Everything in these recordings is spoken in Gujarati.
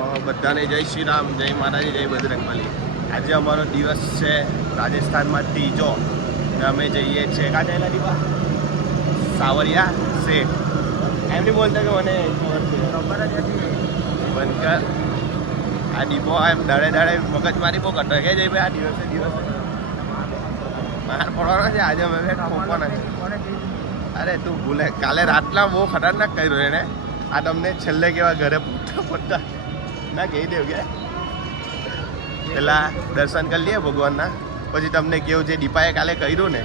બધાને જય શ્રી રામ, જય માતાજી, જય બજરંગબલી. આજે અમારો દિવસ છે રાજસ્થાનમાં ત્રીજો. અમે જઈએ છીએ કાં ચાલ્યા દીપા? સાવરિયા શેઠ. એમ નહીં બોલતા કે મને ખબર જ નથી. બંધ કર. આ દીપો એમ દાડે દાડે મગજમારી બહુ કરતો કે જઈ ભાઈ આ દિવસે માર પડવાનો છે. આજે અમે બેઠા મૂકવાના છે. અરે તું ભૂલે, કાલે રાતના બહુ ખતરનાક કર્યું એને. આ તમને છેલ્લે કેવા ઘરે પડતા ના કહી દેવું કે પેલા દર્શન કરી લઈએ ભગવાનના, પછી તમને કેવું છે દીપાએ કાલે કર્યું ને.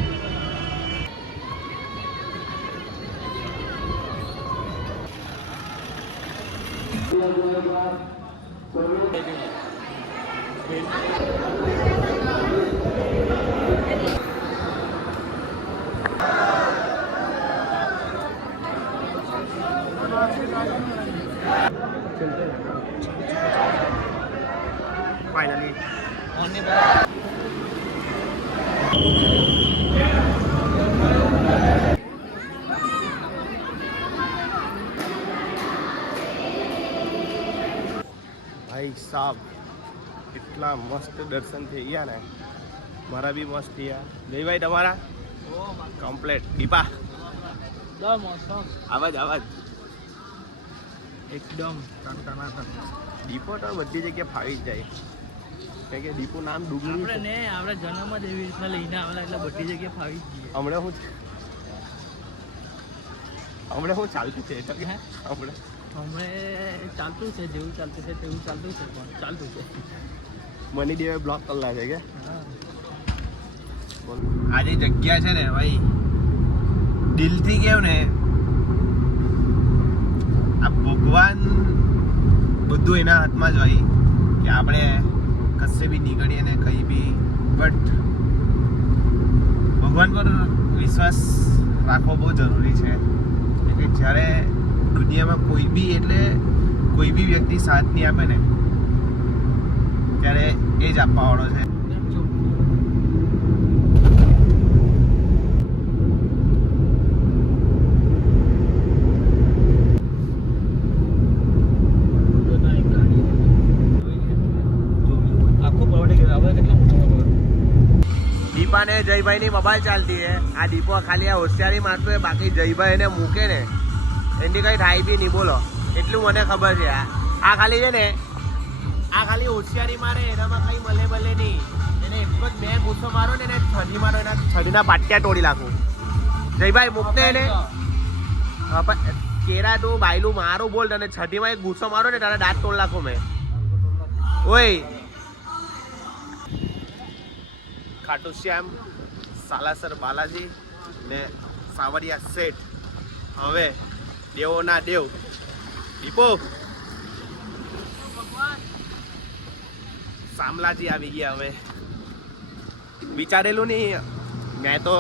फाइनली भाई साहब इतना मस्त दर्शन थे गया ने, मारा भी मस्त थया. जय भाई तमारा कम्प्लीट. दीपा आवाज आवाज એકદમ દીપો તો બધી જગ્યાએ ફાવી જ જાય. કારણ કે દીપો નામ ડુગરી આપણે ને આપણે જન્મ જ એવી રીતના લઈને આવેલા એટલે બધી જગ્યાએ ફાવી જ જઈએ. હમણાં હું ચાલતું છે એટલે કે હમણાં ચાલતું છે, જેવું ચાલતું છે તેવું ચાલતું છે, પણ ચાલતું છે. મની દેવે બ્લોક કરેલા છે કે આ જે જગ્યા છે ને ભાઈ, દિલથી કેવું ને, આ ભગવાન બધું એના હાથમાં જ હોય કે આપણે કશે બી નીકળીએ ને કંઈ બી, બટ ભગવાન પર વિશ્વાસ રાખવો બહુ જરૂરી છે. કે જ્યારે દુનિયામાં કોઈ બી કોઈ બી વ્યક્તિ સાથ નહીં આપે ને, ત્યારે એ જ આપવાવાળો છે. ને જયભાઈ ની મોબાઈલ ચાલતી હે. આ દીપો ખાલી આ હોશિયારી મારતો હે, બાકી જયભાઈ એને મૂકે ને એની કઈ થાય બી નહીં. બોલો એટલું મને ખબર છે. આ ખાલી છે ને, આ ખાલી હોશિયારી મારે, એનામાં કઈ મળે નહીં. એને એક જ બે ગુસ્સો મારો ને એને છડી મારો, એના છડીના પાટિયા તોડી નાખું. જયભાઈ મૂકને એને કેરા તું બાયલું મારું બોલ, તને છડીમાં એક ગુસ્સો મારો ને તારા દાંત તોડ નાખું મેં. ઓય ખાટુ શ્યામ, સાલાસર બાલાજી ને સાવરિયા શેઠ. હવે દેવોના દેવ દીપો શામલાજી આવી ગયા. હવે વિચારેલું નહીં, મેં તો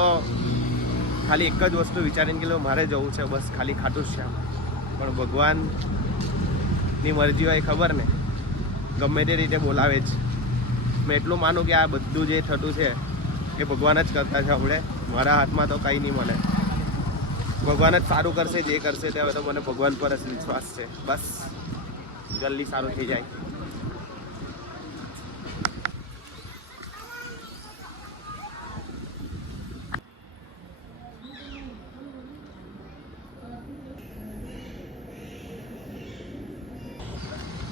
ખાલી એક જ વસ્તુ વિચારીને કે મારે જવું છે બસ, ખાલી ખાટુ શ્યામ. પણ ભગવાનની મરજી હોય ખબર ને, ગમે તે રીતે બોલાવે જ. મેં એટલું માનું કે આ બધું જે થતું છે એ ભગવાન જ કરતા છે. આપણે મારા હાથમાં તો કંઈ નહીં મળે. ભગવાન જ સારું કરશે, જે કરશે તે. હવે તો મને ભગવાન પર જ વિશ્વાસ છે. બસ જલ્દી સારું થઈ જાય.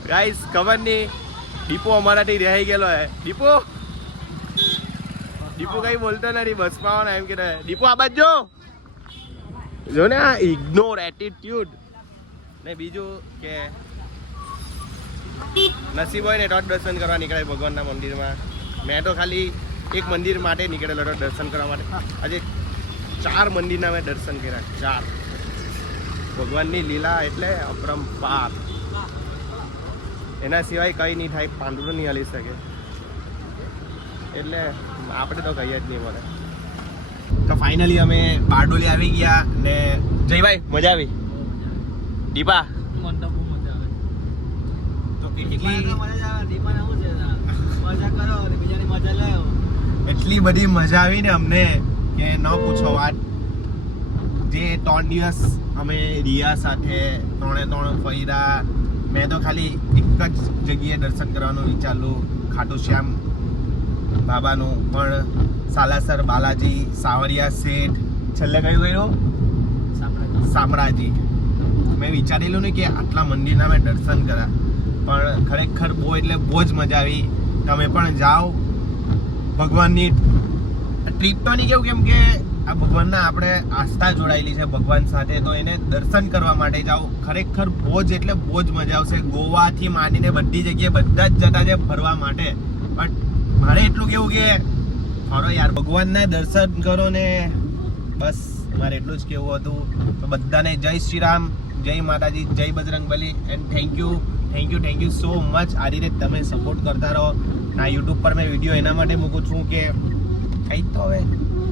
ગાઈસ ખબર નહીં દીપો અમારાથી રહી ગયેલો હે. દીપો કઈ બોલતો નથી, બસમાં આવવાના એમ કે દીપો આ બાજુ જો ને, આ ઇગ્નોર એટીટ્યુડ. ને બીજું કે નસીબ હોય ને તો દર્શન કરવા નીકળે ભગવાનના મંદિરમાં. મેં તો ખાલી એક મંદિર માટે નીકળેલો હતો, દર્શન કરવા માટે. આજે 4 મંદિરના મેં દર્શન કર્યા. 4. ભગવાનની લીલા એટલે અપરંપાર. એના સિવાય કંઈ નહીં થાય, પાંદડું નહીં હલી શકે. એટલે આપણે તો કહીએ જ નહીં મળે. તો ફાઇનલી અમે બારડોલી આવી ગયા ને. જયભાઈ મજા આવી? દીપા તો એટલી બધી મજા આવી ને અમને કે ન પૂછો વાત. જે 3 દિવસ અમે રિયા સાથે 3 ફર્યા, મેં તો ખાલી એક જ જગ્યાએ દર્શન કરવાનું વિચારલું, ખાટુ શ્યામ બાબાનું, પણ સાલાસર બાલાજી, સાવરિયા શેઠ, છેલ્લે કયું ગયું શામળાજી. મેં વિચારેલું નહીં કે આટલા મંદિરના મેં દર્શન કર્યા, પણ ખરેખર બહુ એટલે બહુ જ મજા આવી. તમે પણ જાઓ. ભગવાનની ટ્રીપ તો નહીં કેવું, કેમ કે આ ભગવાનના આપણે આસ્થા જોડાયેલી છે ભગવાન સાથે, તો એને દર્શન કરવા માટે જાઓ. ખરેખર બહુ જ એટલે બહુ જ મજા આવશે. ગોવાથી માંડીને બધી જગ્યાએ બધા જ જતા છે ફરવા માટે, બટ મારે એટલું કેવું કે ફરો યાર, ભગવાનના દર્શન કરો ને બસ. મારે એટલું જ કહેવું હતું. તો બધાને જય શ્રી રામ, જય માતાજી, જય Bajrangbali, and thank you so much. આ રીતે તમે સપોર્ટ કરતા રહો. આ યુટ્યુબ પર મેં વિડીયો એના માટે મૂકું છું કે કંઈ તો હવે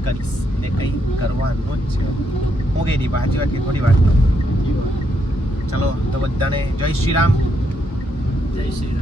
કરીશ ને કંઈ કરવાનું જ છે. હું કહી દી સાચી વાત કે ખોટી વાત? ચલો તો બધાને જય શ્રી રામ. જય શ્રી રામ.